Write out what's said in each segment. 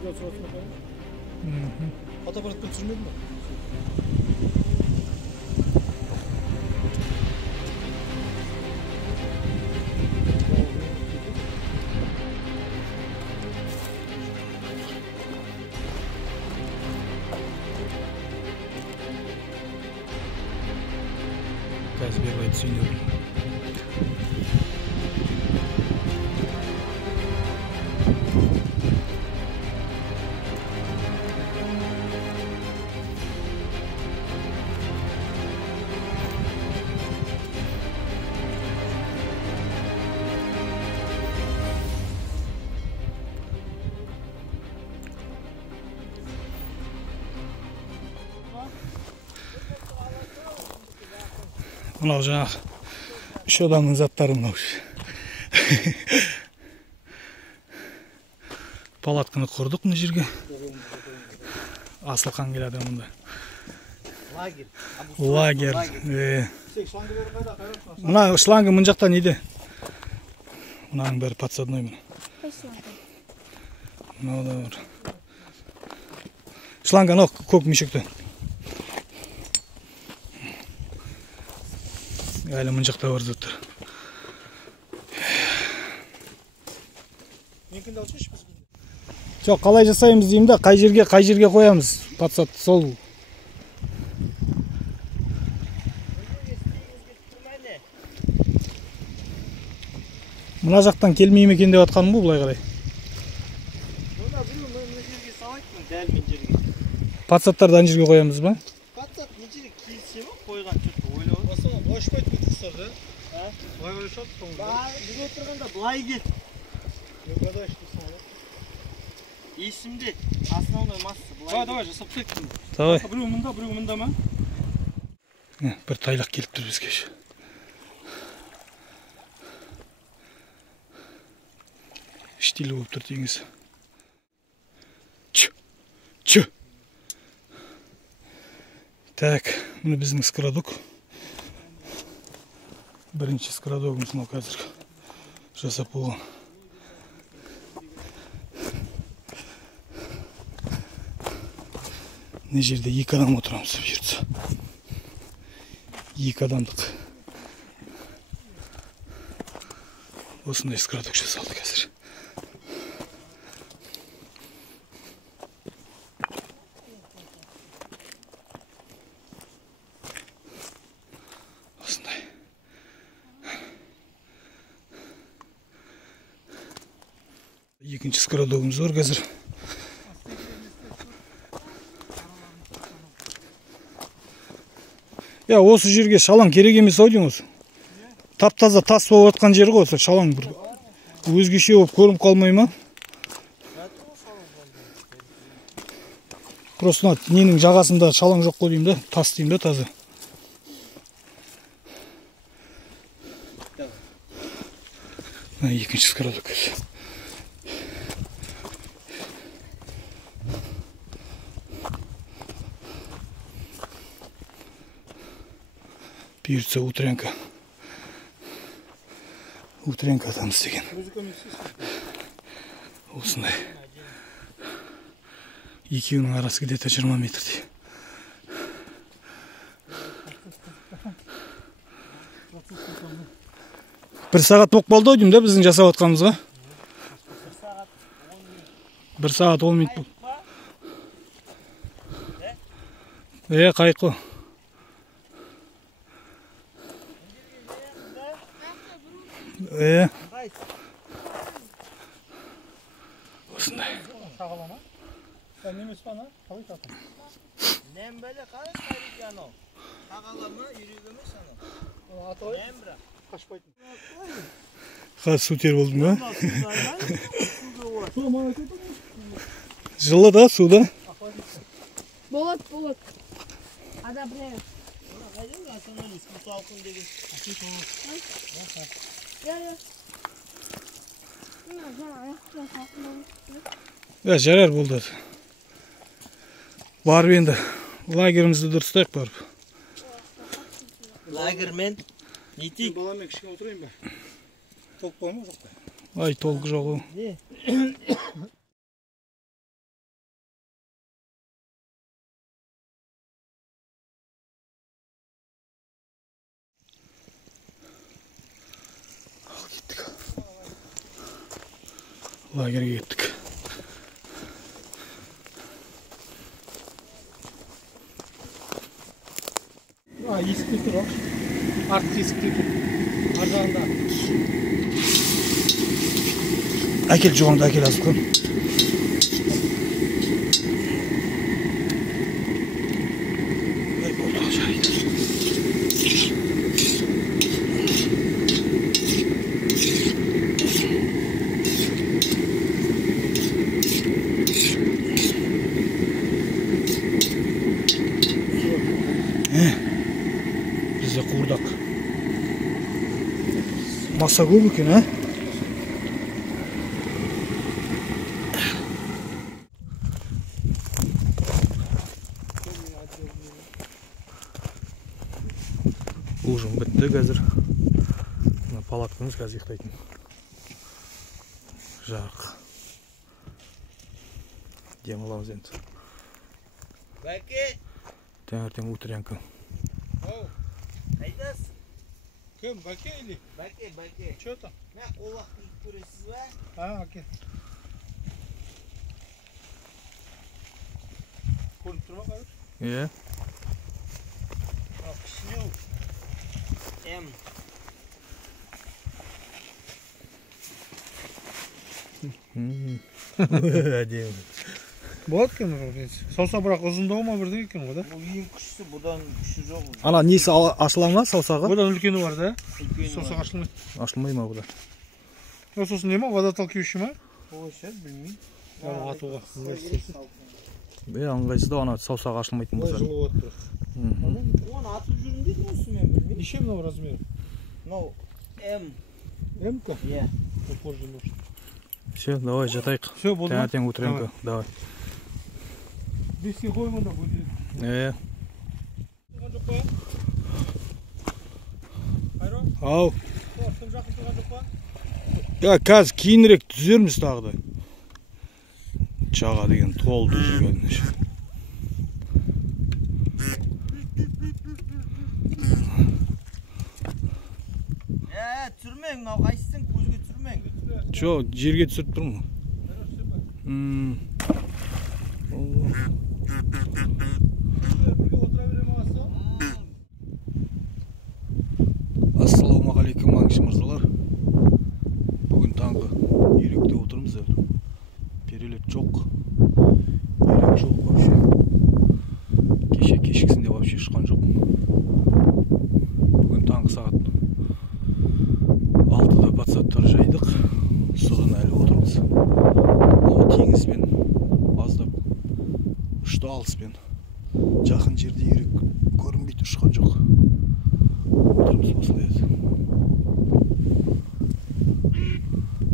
Видео сұрасың ба? Фотоаппаратпен түсірмедің ба? Қазір бері түсінемін. Мынау жаңағы үш адамның заттары мынау. Палатканы құрдық мына жерге. Асылхан келеді мұнда. Лагер. Мына шлангы мына жақта неде? Мынаның бәрі подсадной мына. Мынау да бар. Шланга анау көк мешекте. Әлі мұн жақта бар заттар. Жоқ, қалай жасаймыз деймін да, қай жерге қоямыз подсад сол. Мына жақтан келмей ме екен деп атқаным ғой былай қарай. Подсадтарды ана жерге қоямыз ба? Подсад не жерге келсе ме қойған жұртты ойлап отырсың. Ойшпайды бұтыстар да? Былай ойшады соң. Біз отырғанда былай кел. Есімде основной масса былай. Давай, жасап тек. Давай. Біреу мұнда ма? Бір тайлақ келіп тұр бізге. Штилі болып тұр деңіз. Чу. Так, мұны біздің скрадок. Бірінші скрадогымыз мынау қазір жасап болған. Мына жерде 2 адам отырамыз бұйыртса. 2 адамдық. Осындай скрадок жасалды қазір. Осындай. Екінші скрадогымыз бар қазір. Осы жерге шалаң керек емес ау деймін осы. Тап-таза тас болып жатқан жері ғой, осы шалаң бір өзгеше болып көрініп қалмай ма? Просто ненің жағасында шалаң жоқ қой деймін да, тас деймін да таза. Екінші скрадок. Бұйыртса утренка. Утренка атамыз деген. Осындай. Екеуінің арасы где-то 20 метрдей. Бір сағат болып қалды ау деймін да біздің жасап отқанымызға. 1 сағат 10 минут болды. Қайық қой. Осындай. Шағалама. Немес бана, қалай татым? Нембеле қалай қайық анау? Шағалама, үйрек емес анау. Нембіра. Қашпайтын. Қазір сутер болдың ба? Жылы да, суда? Болот. Одобряю. Қайдың остановись, мұсалқын деген. Жарар болды. Барып енді лагерімізді дұрыстайық барып. Лагермен нетейік? Баламен кішкене отырайын ба? Толық болма жоқ па? Ай, толық жоқ. Лагерге кеттік. Есікте тұр ғой. Артқы есікте тұр. Ар жағында. Әкел жоғыңды әкел азып көн. Бізде қуырдақ. Маса көп екен, ә? Ужин бітті қазір. Палаткамыз қазір ұйықтайтын. Жарық. Демаламыз енді. Бәке! Таңертең утрянка. Оу, қайдасың? Кім, Бәке или? Бәке, Бәке. Че там? Мә қолақ киіп көресіз бә? Әке. Көрініп тұр ма қазір? Е? Кішінеу. М. Әдемі. Болады екен ғой. Сауса бірақ ұзындығы ма бірдеңе екен ғой да? Бұл ең күштісі, бұдан күші жоқ. Ана несі ашыла ма саусағы? Бұдан үлкені бар да? Үлкені Саусақ бар. ашылмайды. Ашылмай ма бұда? Сосын не ма? Водотолкивающий ма? Ой, шәр, білмеймін. Атуға. Аңғайсыз да ана саусағы ашылмайтын Бұлай болса. жылы болады тұр. Оны атып жүрмін дейді осы мен білмеймін. Неше мынау размері? Мынау М. М-ка? Иә. Позже может. Все, давай жатайық. Все, болды ма? Таңертең утрянка. Давай. Беске қоймын да будет. Тұрған жоқ па? Айро? Ау. Тым жақын тұрған жоқ па? Қазір кейінірек түзерміз тағы да. Жаға деген толды жүрген. Түсірмең, мынау қайсың, көзге түсірмең. Жо, жерге түсіріп тұрмын. Ассалаумағалейкум аңшы мырзалар. Бүгін таңғы үйректе отырмыз әлі. Перелет жоқ. Үйрек жоқ вообще. Кеше кешкісінде вообще шыққан жоқ. Бүгін таңғы сағат 6-да патсаттар жайдық. Содан әлі отырмыз. Теңізбен аздап ұшты алыспен. Жақын жерде үйрек көрінбейді, ұшқан жоқ. Отырмыз осылай еді.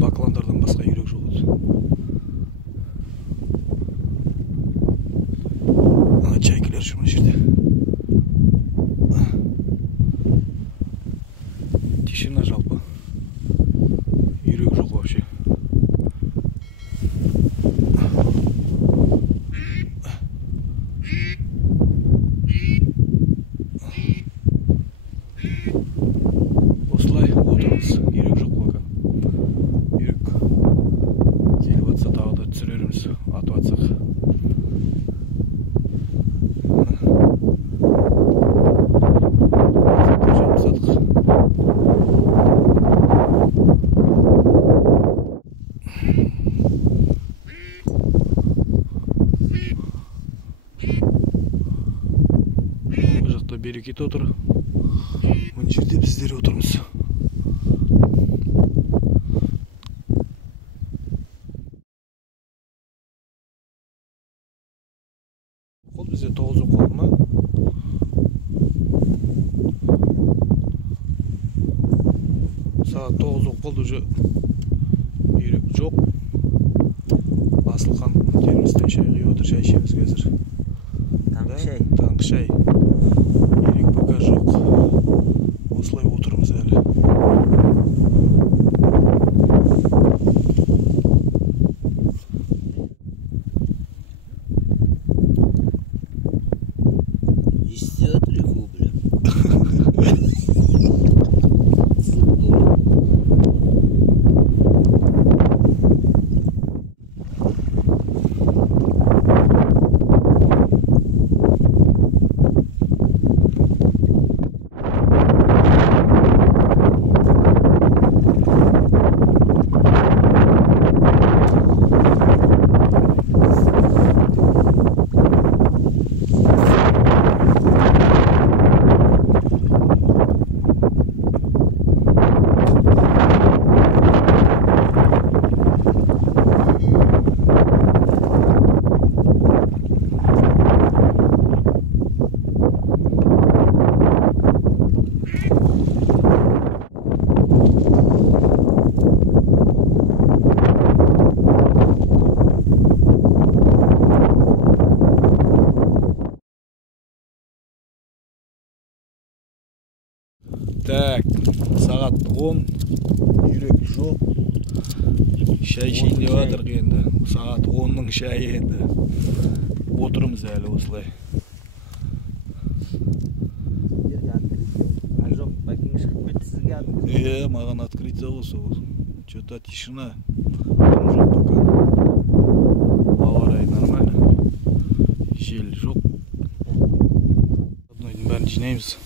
Бакландардан басқа үйрек жоқ еді. Ана чайкалар жүр мына жерде. Тишина жалпы. Үйрек жоқ вообще. Осылай отырмыз. Үйрек жоқ пока. Үйрек келіп атса тағы да түсіреріміз. Атып атсақ. Ол жақта берекет отыр. Мына жерде біздер отырмыз. Қол бізде 9 қол ма? Сағат 9 қолды уже үйрек жоқ. Асылхан термостан шай құйып отыр, шай ішеміз қазір. Таңғы шай. Таңғы шай. Үйрек пока жоқ. Осылай отырмыз әлі. Естіп отыр екен, білем. Saat 10. Yürek жоқ. Şay ішейін деп жатырық енді. Saat 10'ның шайы енді. Отырмыз әлі осылай. Жоқ, бәкең шығып кетті сізге открытие. Маған открытие ғой сол. Что-то тишина. Жоқ пока. Ауа райы нормально. Жел жоқ. Однойдың бәрін жинаймыз.